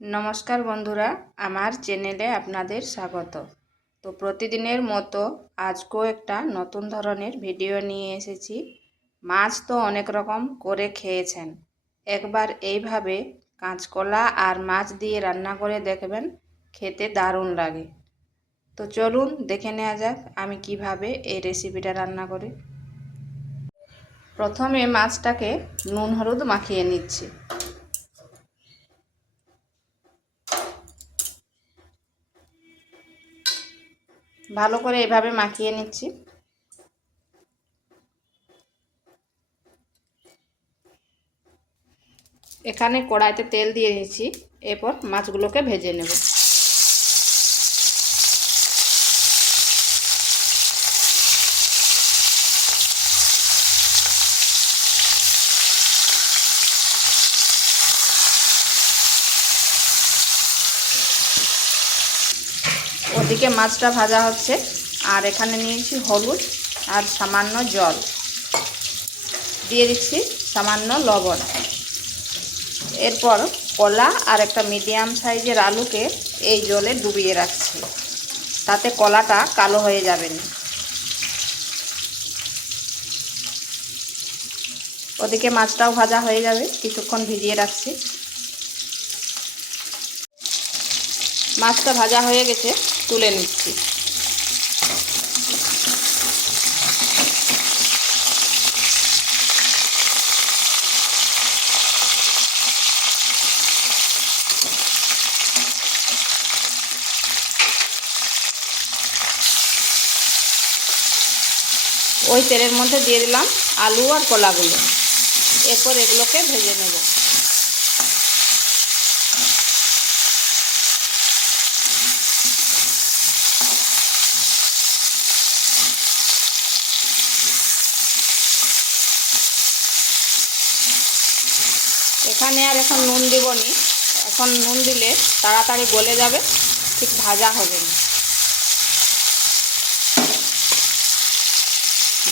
নমস্কার বন্ধুরা, আমার চ্যানেলে আপনাদের স্বাগত। তো প্রতিদিনের মতো আজকেও একটা নতুন ধরনের ভিডিও নিয়ে এসেছি। মাছ তো অনেক রকম করে খেয়েছেন। একবার এইভাবে কাঁচকলা আর মাছ দিয়ে রান্না করে দেখবেন, খেতে দারুণ লাগে। তো চলুন দেখে নেওয়া যাক আমি কীভাবে এই রেসিপিটা রান্না করি। প্রথমে মাছটাকে নুন হলুদ মাখিয়ে নিচ্ছি। ভালো করে এভাবে মাখিয়ে নিচ্ছি। এখানে কড়াইতে তেল দিয়ে নিচ্ছি এরপর মাছগুলোকে ভেজে নেব। ওদিকে মাছটা ভাজা হচ্ছে। আর এখানে নিয়েছি হলুদ আর সামান্য জল। দিয়ে দিচ্ছি সামান্য লবণ। এরপর কলা আর একটা মিডিয়াম সাইজের আলুকে এই জলে ডুবিয়ে রাখছি। তাতে কলাটা কালো হয়ে যাবে না। ওদিকে মাছটাও ভাজা হয়ে যাবে, কিছুক্ষণ ভিজিয়ে রাখছি। মাছটা ভাজা হয়ে গেছে। তুলে নিচ্ছি। ওই তেলের মধ্যে দিয়ে দিলাম আলু আর কলাগুলো। এরপর এগুলোকে ভেজে নেব। এখানে আর এখন নুন দিবনি। এখন নুন দিলে তাড়াতাড়ি গলে যাবে, ঠিক ভাজা হবে না।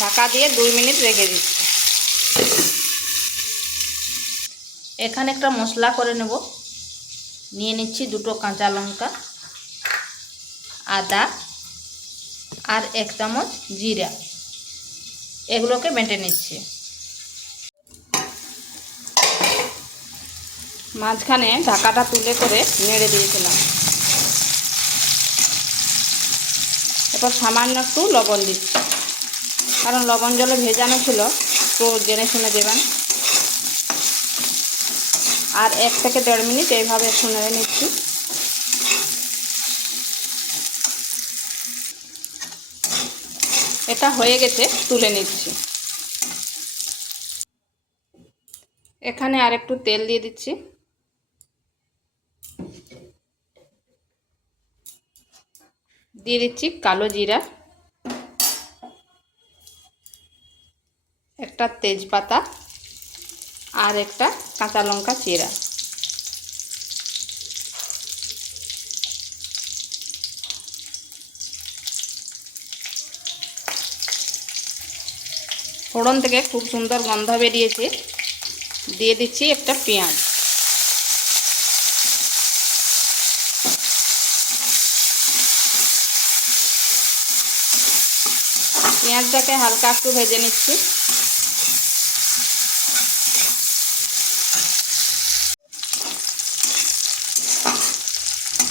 ঢাকা দিয়ে দুই মিনিট রেখে দিচ্ছি। এখানে একটা মশলা করে নেব। নিয়ে নিচ্ছি দুটো কাঁচা লঙ্কা, আদা আর এক চামচ জিরা। এগুলোকে বেটে নিচ্ছি। মাঝখানে ঢাকাটা তুলে করে নেড়ে দিয়েছিলাম। এরপর সামান্য একটু লবণ দিচ্ছি। কারণ লবণ জলে ভেজানো ছিল, তো জেনে শুনে দেবেন। আর এক থেকে দেড় মিনিট এইভাবে একটু নেড়ে নিচ্ছি। এটা হয়ে গেছে, তুলে নিচ্ছি। এখানে আর একটু তেল দিয়ে দিচ্ছি। দিয়ে দিচ্ছি কালো জিরা, একটা তেজপাতা আর একটা কাঁচা লঙ্কা চিরা। ফোড়ন থেকে খুব সুন্দর গন্ধ বেরিয়েছে। দিয়ে দিচ্ছি একটা পেঁয়াজ। পেঁয়াজটাকে হালকা একটু ভেজে নিচ্ছি।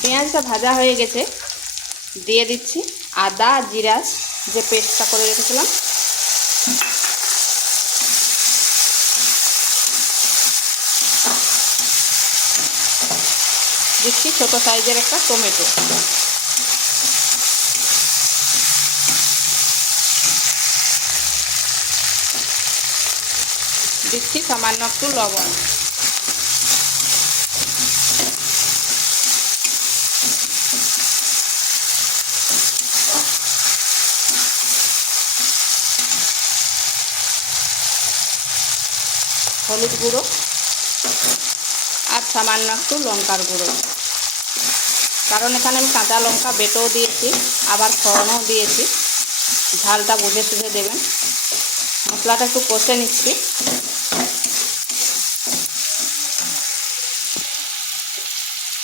পেঁয়াজটা ভাজা হয়ে গেছে। দিয়ে দিচ্ছি আদা, জিরা, যে পেস্টটা করে রেখেছিলাম। দিচ্ছি ছোটো সাইজের একটা টমেটো। দিচ্ছি সামান্য একটু লবণ। হলুদ গুঁড়ো আর সামান্য একটু লঙ্কার গুঁড়ো। কারণ এখানে আমি কাঁচা লঙ্কা বেটেও দিয়েছি, আবার ফোড়নও দিয়েছি। ঝালটা বুঝে সুঝে দেবেন। মশলাটা একটু কষে নিচ্ছি।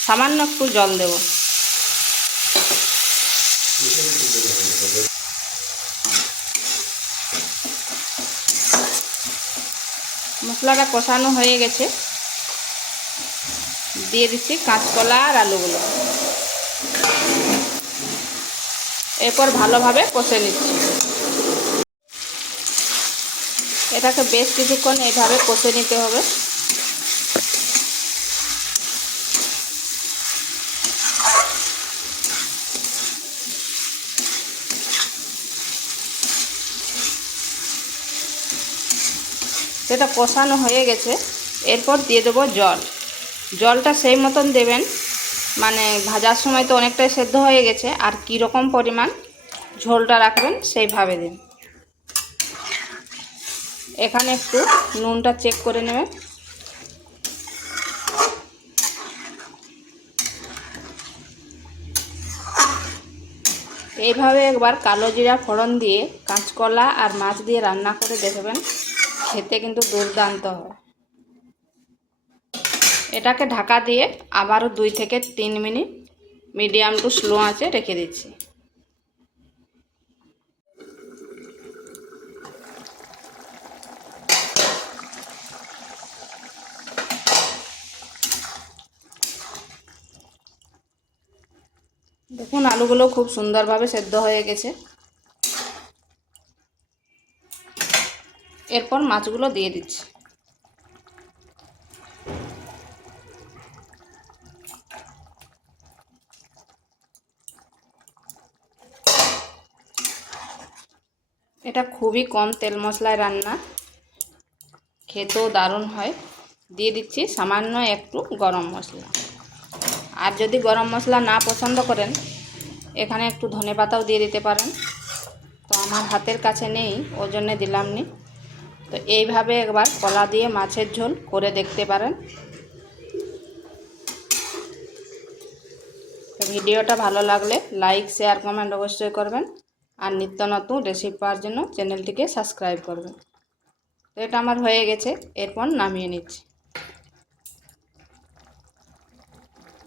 সামান্য একটু জল দেব। মশলাটা কষানো হয়ে গেছে। দিয়ে দিচ্ছি কাঁচকলা আর আলুগুলো। এরপর ভালোভাবে কষে নিচ্ছি। এটাকে বেশ কিছুক্ষণ এইভাবে কষে নিতে হবে। সেটা কষানো হয়ে গেছে, এরপর দিয়ে দেবো জল। জলটা সেই মতন দেবেন মানে ভাজার সময় তো অনেকটাই সেদ্ধ হয়ে গেছে, আর কী রকম পরিমাণ ঝোলটা রাখবেন সেইভাবে দিন। এখানে একটু নুনটা চেক করে নেবেন। এইভাবে একবার কালো জিরা ফোড়ন দিয়ে, কাঁচকলা আর মাছ দিয়ে রান্না করে দেখবেন। খেতে কিন্তু দুর্দান্ত হয়। এটাকে ঢাকা দিয়ে আবারও দুই থেকে তিন মিনিট মিডিয়াম টু স্লো আঁচে রেখে দিচ্ছি। দেখুন, আলুগুলো খুব সুন্দরভাবে সেদ্ধ হয়ে গেছে। এরপর মাছগুলো দিয়ে দিচ্ছি। এটা খুবই কম তেল মশলায় রান্না। খেতেও দারুণ হয়। দিয়ে দিচ্ছি সামান্য একটু গরম মশলা। আর যদি গরম মশলা না পছন্দ করেন, এখানে একটু ধনে পাতাও দিয়ে দিতে পারেন। তো আমার হাতের কাছে নেই ওই জন্যে দিলাম নি। তো এইভাবে একবার কলা দিয়ে মাছের ঝোল করে দেখতে পারেন। ভিডিওটা ভালো লাগলে লাইক, শেয়ার, কমেন্ট অবশ্যই করবেন। আর নিত্য নতুন রেসিপি পাওয়ার জন্য চ্যানেলটিকে সাবস্ক্রাইব করবেন। তো এটা আমার হয়ে গেছে, এরপর নামিয়ে নিচ্ছি।